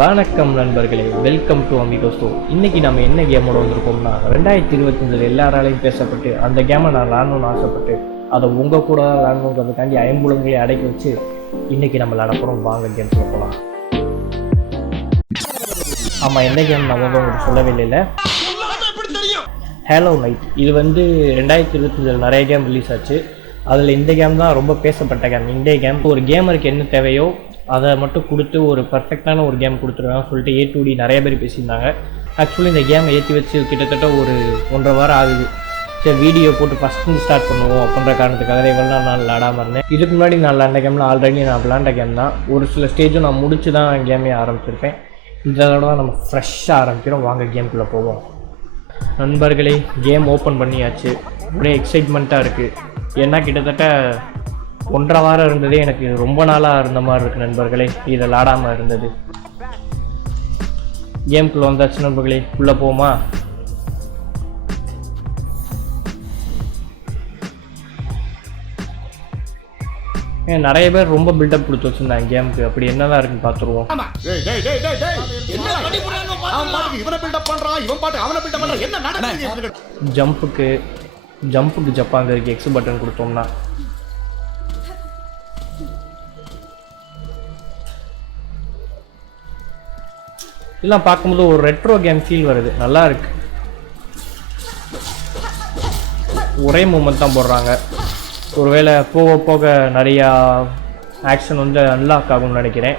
வணக்கம் நண்பர்களே, welcome to amigos show. இன்னைக்கு நம்ம என்ன கேமோட வந்திருக்கோம்னா 2025 எல்லாராலையும் பேசப்பட்டு அந்த கேமை நான் விளாடணும்னு ஆசைப்பட்டு அதை உங்கள் கூட விளாடணுங்கிறதுக்காண்டி ஐம்புலங்களை அடக்கி வச்சு இன்னைக்கு நம்ம விளாடப்போகிறோம். வாங்க கேம்ஸில் போகலாம். ஆமாம், என்ன கேம் நான் உங்களுக்கு சொல்லவே இல்லை. Hello night. இது 2025 நிறைய கேம் ரிலீஸ் ஆச்சு. அதில் இந்த கேம் தான் ரொம்ப பேசப்பட்ட கேம். இந்த கேம் ஒரு கேமருக்கு என்ன தேவையோ அதை மட்டும் கொடுத்து ஒரு பர்ஃபெக்டான ஒரு கேம் கொடுத்துருவாங்க சொல்லிட்டு A2D நிறைய பேர் பேசியிருந்தாங்க. ஆக்சுவலி இந்த கேமை ஏற்றி வச்சு கிட்டத்தட்ட ஒரு 1.5 வாரம் ஆகுது. சரி, வீடியோ போட்டு ஃபஸ்ட்டு ஸ்டார்ட் பண்ணுவோம் அப்படின்ற காரணத்துக்காக இவ்வளோ நான் விளாடாமல் இருந்தேன். இதுக்கு முன்னாடி நான் விளாண்ட கேமில் ஆல்ரெடி நான் விளாண்ட கேம் தான். ஒரு சில ஸ்டேஜும் நான் முடிச்சு தான் கேமே ஆரம்பிச்சிருப்பேன். இந்த தடவை தான் நம்ம ஃப்ரெஷ்ஷாக ஆரம்பிக்கிறோம். வாங்க கேம்குள்ளே போவோம். நண்பர்களே, கேம் ஓப்பன் பண்ணியாச்சு. ஒரே எக்ஸைட்மெண்ட்டாக இருக்குது. ஏன்னா கிட்டத்தட்ட 1.5 வாரம் இருந்ததே எனக்கு ரொம்ப நாளாக இருந்த மாதிரி இருக்குது நண்பர்களே, இதை விளாடாமல் இருந்தது. கேம்குள்ளே வந்தாச்சு நண்பர்களே, உள்ளே போமா? நிறைய பேர் ரொம்ப பில்டப் கொடுத்து வச்சுருந்தாங்க கேமுக்கு. அப்படி என்னதான் இருக்குன்னு பார்த்துருவோம். ஜம்புக்கு ஜப்பாங்க இருக்கு. எக்ஸ் பட்டன் கொடுத்தோம்னா இதெல்லாம் பார்க்கும்போது ஒரு ரெட்ரோ கேம் ஃபீல் வருது. நல்லா இருக்கு. ஒரே மூமெண்ட் தான் போடுறாங்க. ஒருவேளை போக போக நிறையா ஆக்ஷன் அன்லாக் ஆகும்னு நினைக்கிறேன்.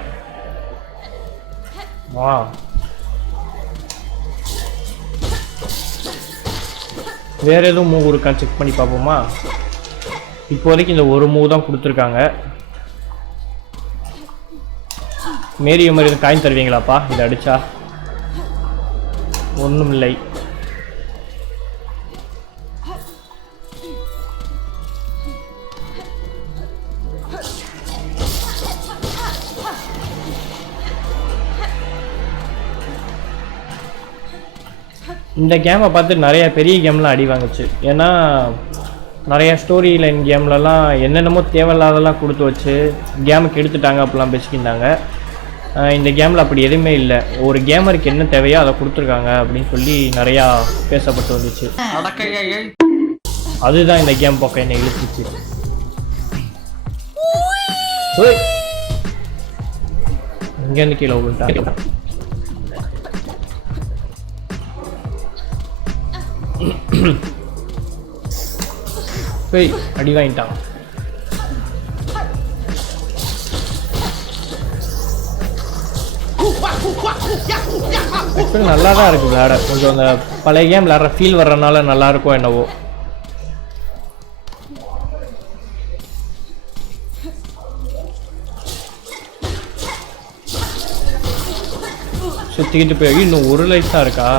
வேற எதுவும் மூவ் இருக்கான்னு செக் பண்ணி பார்ப்போமா? இப்போதைக்கு இந்த ஒரு மூவ் தான் கொடுத்துருக்காங்க. மேரியோ மாதிரி எதுவும் காயின் தருவீங்களாப்பா இதை அடிச்சா? ஒன்றும் இல்லை. இந்த கேமை பார்த்து நிறைய பெரிய கேம்லாம் அடி வாங்குச்சு. ஏன்னா நிறைய ஸ்டோரி லைன் கேம்லலாம் என்னென்னமோ தேவையில்லாதெல்லாம் கொடுத்து வச்சு கேமுக்கு எடுத்துட்டாங்க அப்படிலாம் பேசிக்கிட்டாங்க. இந்த கேமில் அப்படி எதுவுமே இல்லை. ஒரு கேமருக்கு என்ன தேவையோ அதை கொடுத்துருக்காங்க அப்படின்னு சொல்லி நிறையா பேசப்பட்டு வந்துச்சு. அதுதான் இந்த கேம் பக்கம் என்னை இழுத்துச்சு. இங்கேருந்து கீழே விழுந்துட்டாங்க. போய் அடி வாங்கிட்டான். ஆக்சுவலி நல்லா தான் இருக்குது விளையாட. கொஞ்சம் அந்த பழைய கேம் விளையாடுற ஃபீல் வர்றதுனால நல்லா இருக்கும் என்னவோ. சுற்றிக்கிட்டு போய் இன்னும் ஒரு லைஃப் தான் இருக்கா?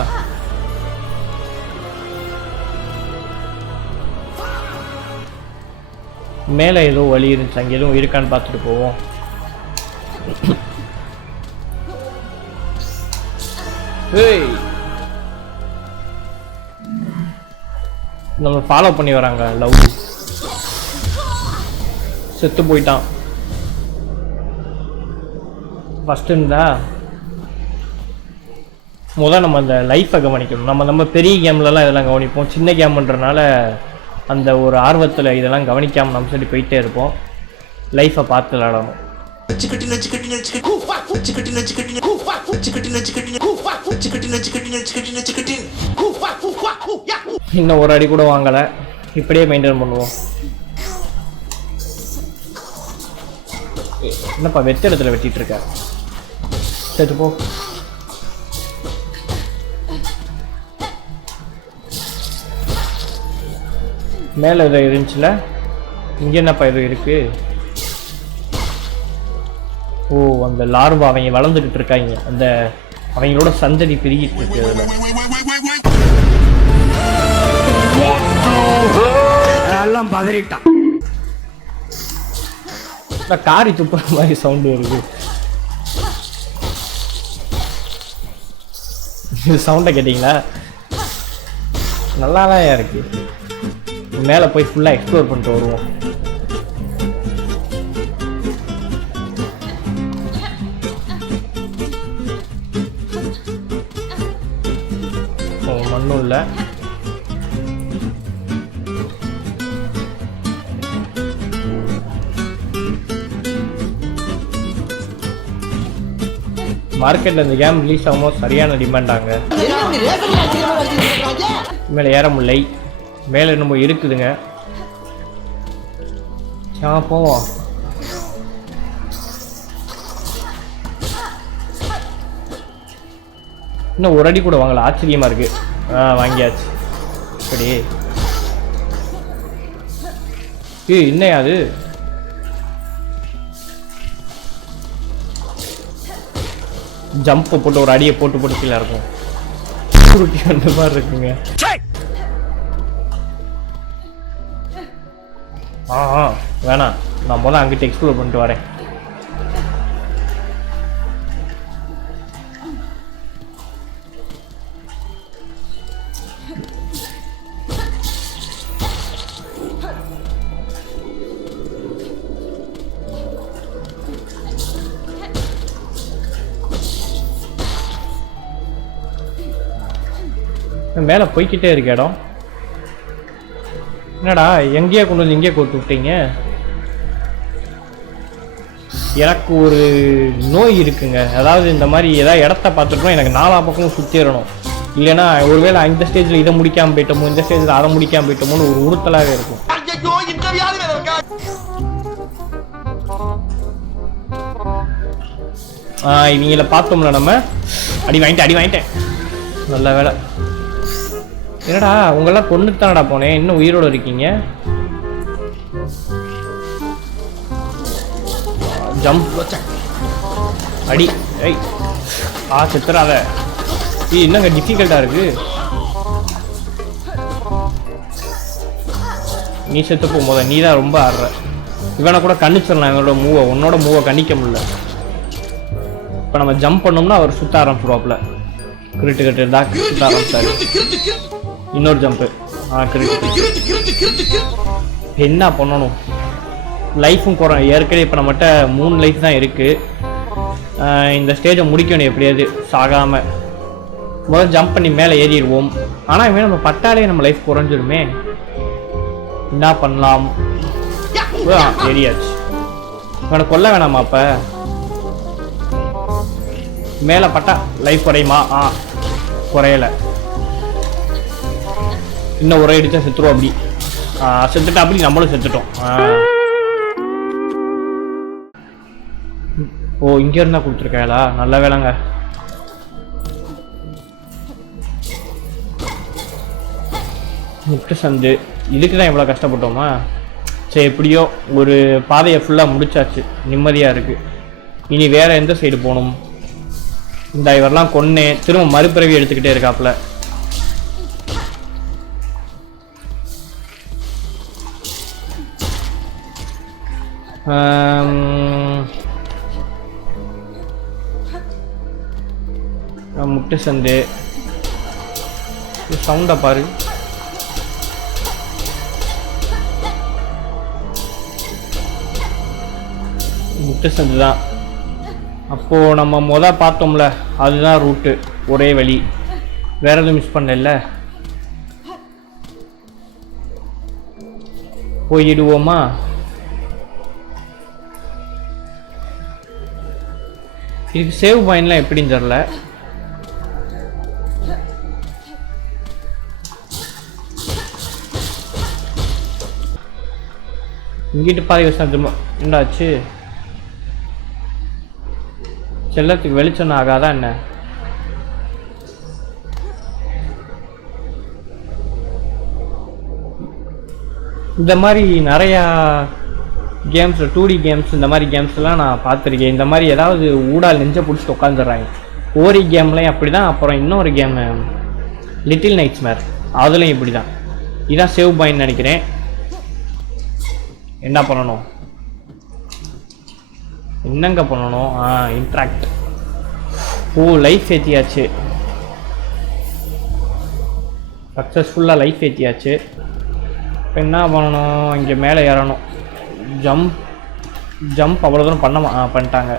மேலே ஏதோ வழி இருந்துச்சு, அங்கே எதுவும் இருக்கான்னு பார்த்துட்டு போவோம். நம்ம ஃபாலோ பண்ணி வராங்க. லவ் செத்து போயிட்டான். ஃபஸ்ட்டு இருந்தா முதல் நம்ம அந்த லைஃப்பை கவனிக்கணும். நம்ம பெரிய கேம்லலாம் இதெல்லாம் கவனிப்போம். சின்ன கேம்ன்றனால அந்த ஒரு ஆர்வத்தில் இதெல்லாம் கவனிக்காமல் நம்ம சொல்லி போயிட்டே இருப்போம். லைஃப்பை பார்த்து விளாடணும். இன்னும் ஒரு அடி கூட வாங்கலை. இப்படியே மெயின்டைன் பண்ணுவோம். என்னப்பா வெத்த இடத்துல வெட்டிட்டு இருக்க? சரி போ. மேலே ஏதோ இருந்துச்சுல, இங்கே என்னப்பா ஏதோ இருக்கு? ஓ, அந்த லார்வா அவங்க வளர்ந்துக்கிட்டு இருக்காங்க. அந்த அவங்களோட சந்ததி பெருகிட்டு இருக்கு. அதெல்லாம் பதறிட்டான். காரி துப்புற மாதிரி சவுண்டு வருது. சவுண்டை கேட்டிங்களா? நல்லா தான் இருக்கு. மேலே போய் ஃபுல்லாக எக்ஸ்ப்ளோர் பண்ணிட்டு வருவோம். இல்லை. மார்க்கெட்டில் இந்த கேம் ரிலீஸ் ஆகும்போது சரியான டிமாண்டாங்க. மேலே ஏற முடியலை. மேலே என்னமோ இருக்குதுங்க. போவோம். இன்னும் ஒரு அடி கூட வாங்கல. ஆச்சரியமாக இருக்கு. வாங்கியாச்சு. சரி என்னையா அது? ஜம்ப் போட்டு ஒரு அடியை போட்டு கீழே இருக்கும். சுருட்டி அந்த மாதிரி இருக்குங்க. வேணாம், நான் முதல்ல அங்கிட்ட எக்ஸ்ப்ளோர் பண்ணிட்டு வரேன். மேலே போய்கிட்டே இருக்க இடம். என்னடா எங்கேயே கொண்டு வந்து இங்கேயே கொடுத்து விட்டீங்க? எனக்கு ஒரு நோய் இருக்குங்க. அதாவது இந்த மாதிரி ஏதாவது இடத்த பார்த்துட்டோம் எனக்கு 4 பக்கமும் சுற்றிடணும். இல்லைன்னா ஒருவேளை இந்த ஸ்டேஜில் இதை முடிக்காமல் போயிட்டோமோ, இந்த ஸ்டேஜில் அதை முடிக்காமல் போயிட்டோமோன்னு ஒரு உறுத்தலாகவே இருக்கும். இவங்கள பார்த்தோம்ல நம்ம. அடி வாங்கிட்டேன். நல்ல வேலை. என்னடா உங்களெல்லாம் கொண்டுத்தானடா போனேன், இன்னும் உயிரோடு இருக்கீங்க. ஜம்ப் அடி. செத்துறாத. என்னங்க டிஃபிகல்ட்டா இருக்கு. நீ செத்து போகும்போது நீ தான் ரொம்ப ஆடுற. இவனை கூட கணிச்சிடலாம். இவனோட மூவை உன்னோட மூவை கணிக்க முடியல. இப்போ நம்ம ஜம்ப் பண்ணோம்னா அவர் சுத்த ஆரம்பிச்சிடுவாப்புல. கிரிட்டு தான் சுத்த ஆரம்பிச்சாரு. இன்னொரு ஜம்ப்பு. என்ன பண்ணணும்? லைஃபும் குறை. ஏற்கனவே இப்போ நம்மகிட்ட 3 லைஃப் தான் இருக்குது. இந்த ஸ்டேஜை முடிக்கணும் எப்படியாவது சாகாமல். முதல்ல ஜம்ப் பண்ணி மேலே ஏறிடுவோம். ஆனால் இவன் நம்ம பட்டாலே நம்ம லைஃப் குறைஞ்சிருமே. என்ன பண்ணலாம்? ஏறியாச்சு. இவனை கொல்ல வேணாமா? அப்போ மேலே பட்டா லைஃப் குறையுமா? குறையலை. இன்னும் ஒரே அடிச்சா செத்துருவோம். அப்படி செத்துட்டா அப்படி நம்மளும் செத்துட்டோம். இங்கே இருந்தா கொடுத்துருக்கா? நல்ல வேலைங்க. முட்டு சந்து இதுக்கு தான் எவ்வளோ கஷ்டப்பட்டோமா? சரி, எப்படியோ ஒரு பாதையை ஃபுல்லாக முடிச்சாச்சு. நிம்மதியாக இருக்குது. இனி வேறு எந்த சைடு போகணும்? இந்த இவரெல்லாம் கொன்னே திரும்ப மறுபிறவி எடுத்துக்கிட்டே இருக்காப்புல. முட்டு சந்து சவுண்டை பாரு. முட்டு சந்து தான். அப்போது நம்ம பார்த்தோம்ல, அதுதான் ரூட்டு. ஒரே வழி. வேற எதுவும் மிஸ் பண்ணல. போயிடுவோமா? இதுக்கு சேவ் பாயிண்ட்லாம் எப்படின்னு தெரில. இங்கிட்டு பாதி வருஷம் என்னாச்சு? செல்லத்துக்கு வெளிச்சம் ஆகாதா என்ன? இந்த மாதிரி நிறையா கேம்ஸ், 2D கேம்ஸ், இந்த மாதிரி கேம்ஸ்லாம் நான் பார்த்துருக்கேன். இந்த மாதிரி ஏதாவது ஊடால் நெஞ்சை பிடிச்சிட்டு உட்காந்துடுறாங்க. ஓரி கேம்லையும் அப்படி தான். அப்புறம் இன்னொரு கேமு லிட்டில் நைட்ஸ்மேர், அதுலேயும் இப்படி தான். இதான் சேவ் பாயிண்ட் நினைக்கிறேன். என்ன பண்ணணும்? என்னங்க பண்ணணும்? இன்ட்ராக்ட். லைஃப் ஏற்றியாச்சு. சக்ஸஸ்ஃபுல்லாக லைஃப் ஏற்றியாச்சு. இப்போ என்ன பண்ணணும்? இங்கே மேலே ஏறணும். ஜம்ப் அவ்வளோ தூரம் பண்ணிட்டாங்க.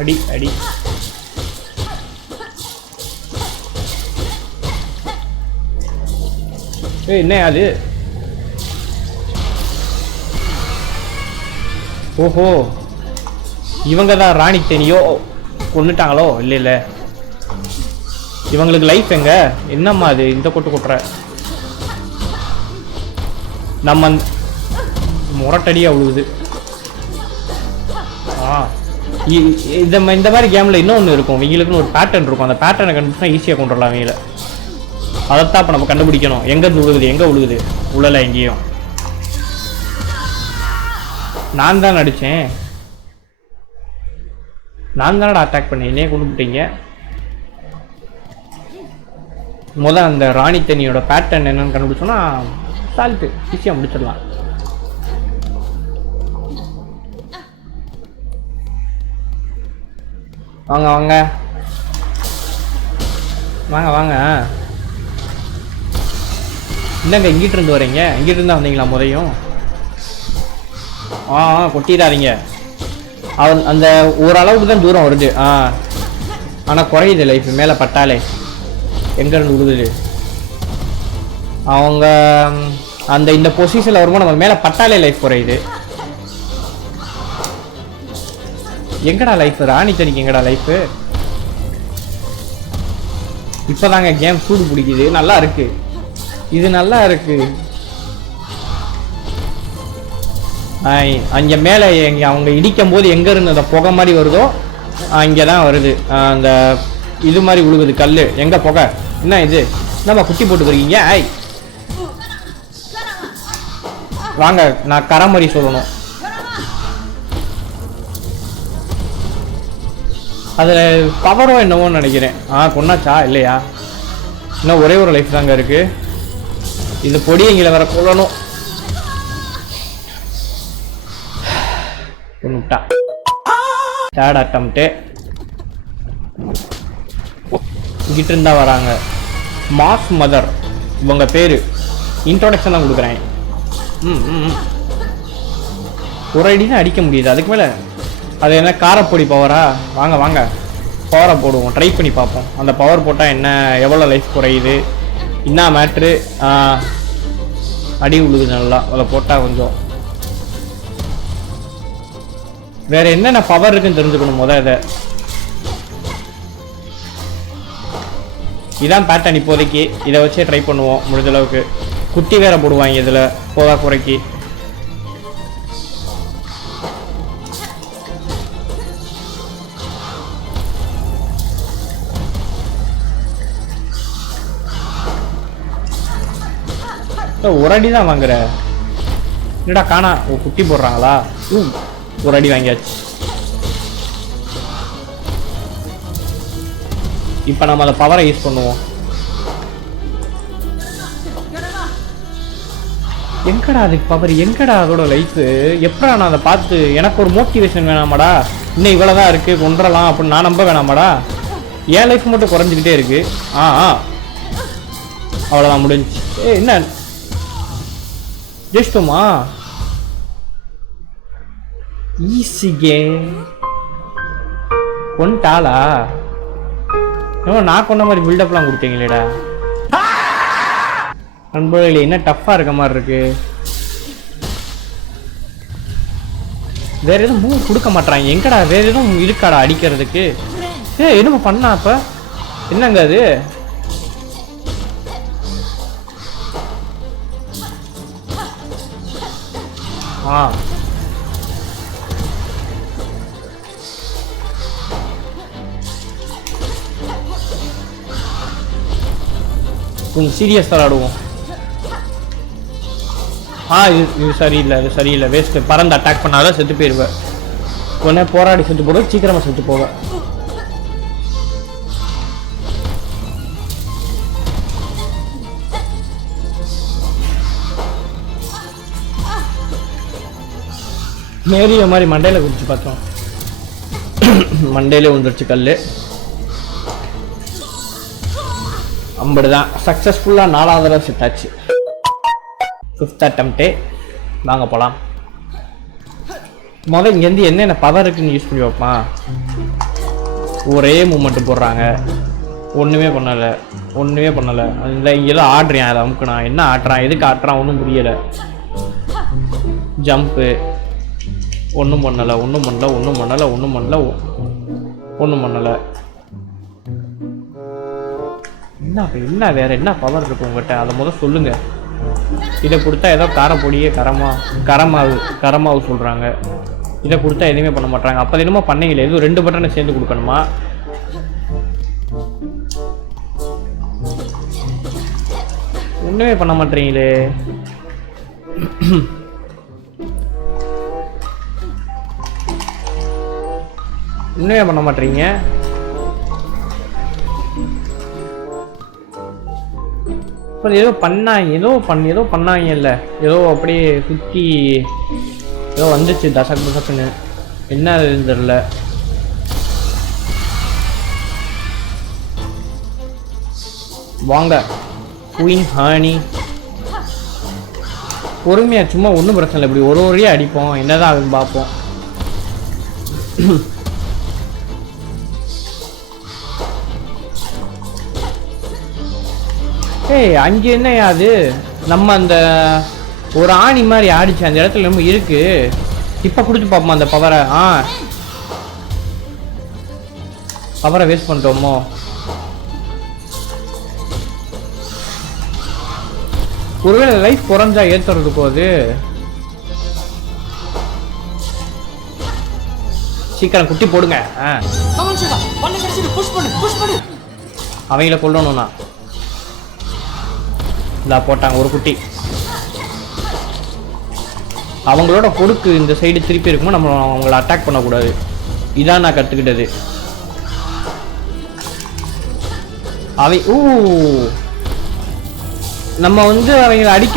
அடி என்ன அது? ஓஹோ, இவங்க தான் ராணி தேனியோ கொண்டுட்டாங்களோ? இல்லை இல்லை, இவங்களுக்கு லைஃப் எங்க? என்னம்மா அது இந்த கொட்டு கொட்டுற? நம்ம முரட்டடியாக விழுகுது. இந்த மாதிரி கேமில் இன்னொன்று இருக்கும், இவங்களுக்குன்னு ஒரு பேட்டர்ன் இருக்கும். அந்த பேட்டர்னை கண்டுபிடிச்சா ஈஸியாக கொண்டு வரலாம் இவங்கள. அதைத்தான் இப்போ நம்ம கண்டுபிடிக்கணும். எங்கேருந்து விழுகுது, எங்கே விழுகுது? உழலை எங்கேயும். நான் தான் அடித்தேன், நான் தானடா அட்டாக் பண்ணேன், என்னையே கொண்டு விட்டீங்க. அந்த ராணி தண்ணியோட பேட்டர்ன் என்னன்னு கண்டுபிடிச்சோன்னா சால்ட்டு ஈஸியாக முடிச்சிடலாம். வாங்க வாங்க வாங்க வாங்க. என்னங்க இங்கிட்டு இருந்து வரீங்க? இங்கிட்டு இருந்தா வந்தீங்களா முறையும்? கொட்டிடாதீங்க. அந்த ஓரளவுக்கு தான் தூரம் வருது. ஆனால் குறையுது லைஃப் மேலே பட்டாலே. எங்கேருந்து விழுகுது? அவங்க அந்த இந்த பொசிஷனில் வரும்போது நம்ம மேலே பட்டாலே லைஃப் குறையுது. எங்கடா லைஃப்? ராணி தனிக்கு எங்கடா லைஃபு? இப்போதாங்க கேம் சூடு பிடிக்குது. நல்லா இருக்கு, இது நல்லா இருக்கு. அங்கே மேலே அவங்க இடிக்கும் போது எங்கே இருந்து அந்த புகை மாதிரி வருதோ அங்கே தான் வருது. அந்த இது மாதிரி விழுகுது கல். எங்கே புகை? என்ன இது? என்னம்மா குட்டி போட்டுக்கிறீங்க? வாங்க, நான் கரமரி சொல்லணும். அதில் பவரோ என்னவோன்னு நினைக்கிறேன். கொன்னாச்சா இல்லையா? இன்னும் ஒரே ஒரு லைஃப் தாங்க இருக்கு. இது பொடியங்களை வர கொள்ளணும். ஒன்றுட்டா தேர்ட் அட்டம்ப்ட்டு. இங்கிட்ட இருந்தா வராங்க. மாஸ் மதர் இவங்க பேரு. இன்ட்ரோடக்ஷன் தான் கொடுக்குறேன். ஒரு அடி தான் அடிக்க முடியுது, அதுக்கு மேலே அது என்ன காரப்பொடி பவரா? வாங்க வாங்க, பவரை போடுவோம், ட்ரை பண்ணி பார்ப்போம். அந்த பவர் போட்டால் என்ன, எவ்வளோ லைஃப் குறையுது, என்ன மேட்ரு. அடி விழுகுது நல்லா, அதை போட்டால் கொஞ்சம். வேற என்னென்ன பவர் இருக்குன்னு தெரிஞ்சுக்கணும் இதை. இதான் பேட்டர்ன் இப்போதைக்கு. இதை வச்சே ட்ரை பண்ணுவோம் முடிஞ்ச அளவுக்கு. குட்டி வேற போடுவாங்க இதில் போதா குறைக்கு. ஒரு அடி தான் வாங்குற. என்னடா காணா? குட்டி போடுறாங்களா? ஒரு அடி வாங்கியாச்சு. இப்போ நம்ம அந்த பவரை யூஸ் பண்ணுவோம். எங்கடா அதுக்கு பவர்? எங்கடா அதோட லைஃபு? எப்படா நான் அதை பார்த்து எனக்கு ஒரு மோட்டிவேஷன் வேணாமாடா? இன்னும் இவ்வளோதான் இருக்கு, கொண்டுறலாம் அப்படின்னு நான் நம்ப வேணாமாடா? என் லைஃப் மட்டும் குறைஞ்சிக்கிட்டே இருக்கு. அவ்வளோதான், முடிஞ்சு. என்ன ஜெயிச்சிட்டோமா? Easy game. கொண்டாளா? நான் கொண்ட மாதிரி பில்டப்லாம் கொடுத்தீங்களேடா. நண்பர்களே, என்ன டஃப்பாக இருக்க மாதிரி இருக்கு. வேற எதுவும் மூவ் கொடுக்க மாட்டாங்க. எங்கடா வேற எதுவும் இருக்காடா அடிக்கிறதுக்கு? என்னமோ பண்ணா அப்ப என்னங்க அது? கொஞ்சம் சீரியஸாக விளாடுவோம். இது சரியில்லை, இது சரியில்லை. வேஸ்ட்டு. பறந்து அட்டாக் பண்ணாதான் செத்து போயிடுவேன். உடனே போராடி செத்து போடுவேன், சீக்கிரமாக செத்து போவேன். மேரிய மாதிரி மண்டையில் குடிச்சு பார்த்தோம். மண்டையிலே வந்துருச்சு கல். அப்படிதான் சக்ஸஸ்ஃபுல்லாக 4வது தடவை செட் ஆச்சு. 5th அட்டம்ப்டே. வாங்க போகலாம். இங்கேருந்து என்னென்ன பவர் இருக்குன்னு யூஸ் பண்ணி வைப்பான். ஒரே மூமெண்ட் போடுறாங்க. ஒன்றுமே பண்ணலை. அந்த இங்கேதான் ஆடுறேன், அதை அமுக்குனா என்ன ஆட்டுறான், எதுக்கு ஆட்டுறான் ஒன்றும் புரியலை. ஜம்ப்பு ஒன்றும் பண்ணலை. என்ன வேறு என்ன பவர் இருக்கு உங்கள்கிட்ட, அதை முதல் சொல்லுங்கள். இதை கொடுத்தா ஏதோ காரப்பொடியே கரமாவு சொல்கிறாங்க. இதை கொடுத்தா எதுவுமே பண்ண மாட்டாங்க. அப்போ என்னமோ பண்ணீங்களே, எதுவும் 2 பட்டனை சேர்ந்து கொடுக்கணுமா? ஒன்றுமே பண்ண மாட்டீங்களே. ஒன்றுமே பண்ண மாட்டீங்க. அப்புறம் ஏதோ பண்ணாங்கல்ல, ஏதோ அப்படியே சுற்றி ஏதோ வந்துச்சு தசக்குன்னு, என்ன தெரியல. வாங்க குயின் ஹானி, பொறுமையா சும்மா ஒன்றும் பிரச்சனை இல்லை. இப்படி ஒரு ஒரே அடிப்போம், என்னதான் ஆகுன்னு பார்ப்போம். ஏய் அங்கே என்னையா அது, நம்ம அந்த ஒரு ஆணி மாதிரி ஆடிச்சு அந்த இடத்துல நம்ம இருக்கு. இப்போ கொடுத்து பார்ப்போம் அந்த பவரை. பவரை வேஸ்ட் பண்ணிட்டோமோ? ஒருவேளை லைஃப் குறைஞ்சா ஏத்துறதுக்கோ அது. சீக்கிரம் குட்டி போடுங்க. அவங்கள கொல்லணும்னா இதா போட்டாங்க ஒரு குட்டி. அவங்களோட கொடுக்கு இந்த சைடு திருப்பி இருக்குமோ நம்ம அவங்கள அட்டாக் பண்ணக்கூடாது. இதான் நான் கற்றுக்கிட்டது. நம்ம வந்து அவங்கள அடிக்க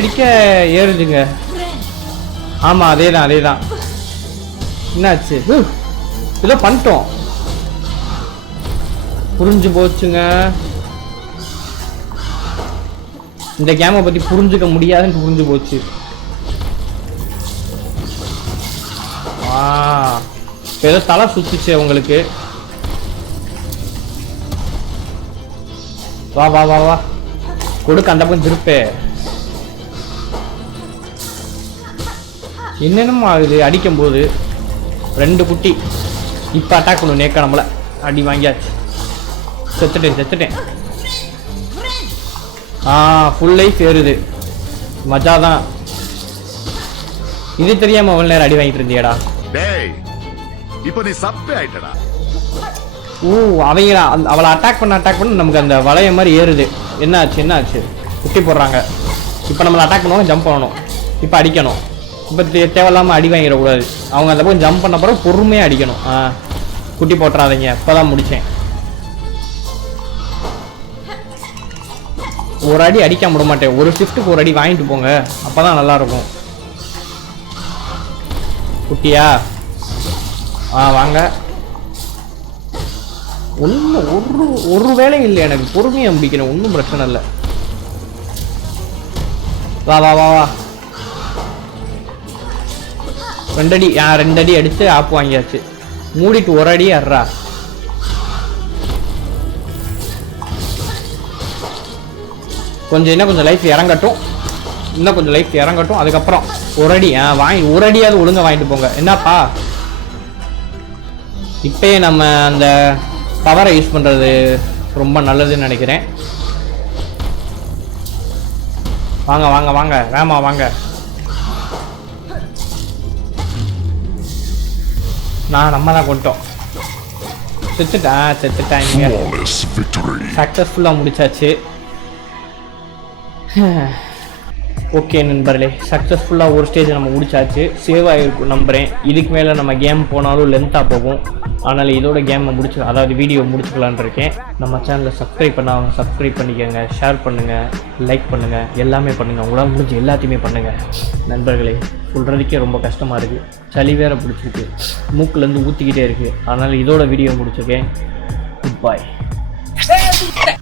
அடிக்க ஏறுதுங்க. ஆமாம் அதேதான். என்னாச்சு? ஏதோ பண்ணிட்டோம், புரிஞ்சு போச்சுங்க. இந்த கேமை பற்றி புரிஞ்சுக்க முடியாதுன்னு புரிஞ்சு போச்சு. ஏதோ தலை சுத்துச்சு உங்களுக்கு. வா கொடுக்க அந்த பக்கம் திருப்பே. என்னென்னமோ ஆகுது அடிக்கும் போது. 2 குட்டி இப்போ அட்டாக் பண்ணும். நேக்க நம்மள அடி வாங்கியாச்சு. செத்துட்டேன். ஃபுல் லைஃப் ஏறுது. மஜா தான். இது தெரியாம அவ்வளவு நேரம் அடி வாங்கிட்டு இருந்தியடா. இப்போ நீ சப்பே ஆயிட்டடா. அவளை அட்டாக் பண்ண நமக்கு அந்த வளைய மாதிரி ஏறுது. என்ன ஆச்சு? குட்டி போடுறாங்க. இப்போ நம்மளை அட்டாக் பண்ணுவாங்க, ஜம்ப் பண்ணணும். இப்போ அடிக்கணும். இப்போ தேவையில்லாமல் அடி வாங்கிடக்கூடாது. அவங்க அந்த பக்கம் ஜம்ப் பண்ண பிறகு பொறுமையாக அடிக்கணும். குட்டி போட்டுறாதீங்க. இப்போதான் முடித்தேன். ஒரு அடி அடிக்க விட மாட்டேன். ஒரு ஷிஃப்ட்டுக்கு ஒரு அடி வாங்கிட்டு போங்க, அப்போ தான் நல்லாயிருக்கும். குட்டியா வாங்க. ஒரு வேலையும் இல்லை எனக்கு. பொறுமையாக முடிக்கணும், ஒன்றும் பிரச்சனை இல்லை. வா 2 அடி 2 அடி அடித்து ஆப்பு வாங்கியாச்சு. மூடிட்டு ஒரு அடி அறா. இன்னும் கொஞ்சம் லைஃப் இறங்கட்டும். அதுக்கப்புறம் ஒரு அடி ஒரு அடியாவது ஒழுங்கா வாங்கிட்டு போங்க. என்னப்பா இப்பயே நம்ம அந்த பவரை யூஸ் பண்றது ரொம்ப நல்லதுன்னு நினைக்கிறேன். வாங்க வேமா வாங்க. நம்ம தான் கொண்டோம். செத்துட்டேன். சக்சஸ்ஃபுல்லாக முடிச்சாச்சு. ஓகே நண்பர்களே, சக்ஸஸ்ஃபுல்லாக ஒரு ஸ்டேஜ் நம்ம முடிச்சாச்சு. சேவ் ஆகிருக்கும் நம்புகிறேன். இதுக்கு மேலே நம்ம கேம் போனாலும் லென்த்தாக போகும். அதனால் இதோட கேமை அதாவது வீடியோ முடிச்சுக்கலான் இருக்கேன். நம்ம சேனலை சப்ஸ்கிரைப் பண்ணாங்க, சப்ஸ்கிரைப் பண்ணிக்கோங்க, ஷேர் பண்ணுங்கள், லைக் பண்ணுங்கள், எல்லாமே பண்ணுங்கள். உங்களால் முடிஞ்சு எல்லாத்தையுமே பண்ணுங்கள் நண்பர்களே. சொல்கிறதுக்கே ரொம்ப கஷ்டமாக இருக்குது. சளி வேறு பிடிச்சிருக்கு, மூக்குலேருந்து ஊற்றிக்கிட்டே இருக்குது. அதனால் இதோட வீடியோ முடிச்சிருக்கேன். குட் பாய்.